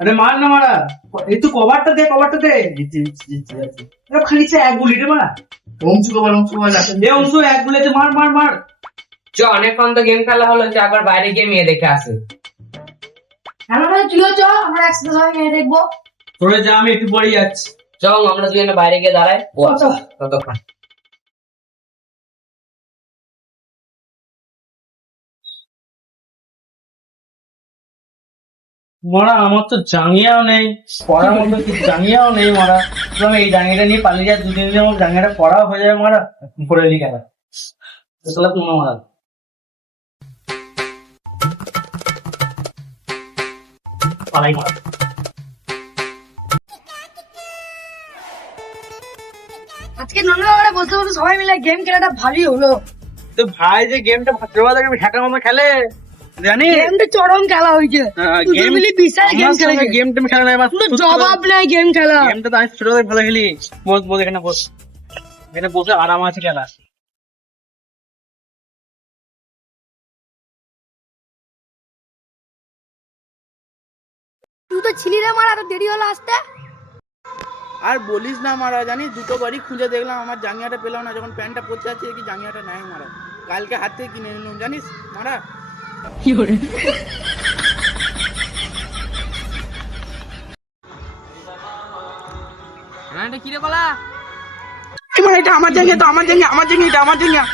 আরে মার না মারা, এই তো কভারটা দে, কভারটা দে। আরে খালিছে এক গুলি রে মারা। অংশু কভার, অংশু কভার আছে দে, অংশু এক গুলিতে মার মার মার। চ অনেকক্ষণ তো গেম খেলা হলো, চ আবার বাইরে গিয়ে মেয়ে দেখে আসে। হ্যালো ভাই, তুইও চ, আমরা একসাথে সবাই মেয়ে দেখবো। তোরে যা, আমি একটু পরেই যাচ্ছি। চল আমরা দুজনে বাইরে গিয়ে দাঁড়াই, ও আসো ততক্ষণ। মারা আমার তো জাঙ্গিয়াও নেই, পড়ার মতো কিছু জাঙ্গিয়াও নেই মারা। এবং এই জাঙ্গিয়াটা নিয়ে পালিয়ে যায়, দুদিন দিন আমার জাঙ্গিয়াটা পড়াও হয়ে যায় মারা। পড়ে এলি কেন তোমার মারা? পালাই মারা। আজকে নন্দন বাবারা বসে বসে সবাই মিলে গেম খেলাটা ভালোই হলো। তো ভাই যে গেমটা ভাদ্রবাদ হ্যাকার মতো খেলে জানি, গেমটা চরম খেলা হয়েছে, দুজন মিলে বিশাল গেম খেলেছে। গেম টেম খেলা নাই, কোনো জবাব নাই গেম খেলা। গেমটা তো আমি ছোটবেলায় ভালো খেলি। বস বস, এখানে বস, এখানে বসে আরাম আছে খেলা। তুই তো ছিলি রে মারা, তো দেরি হলো আসতে। আর বলিস না মারা, জানিস দুটো বাড়ি খুঁজে দেখলাম, আমার জাঙ্গিয়াটা পেলাম না। যখন প্যান্টটা পরতে যাচ্ছি দেখি জাঙ্গিয়াটা নাই মারা। কালকে হাত থেকে কিনে নিলাম জানিস মারা। এটা কিরে কলা? মারা এটা আমার জাঙ্গিয়া, তো আমার জাঙ্গিয়া, আমার জাঙ্গিয়া, এটা আমার জাঙ্গিয়া।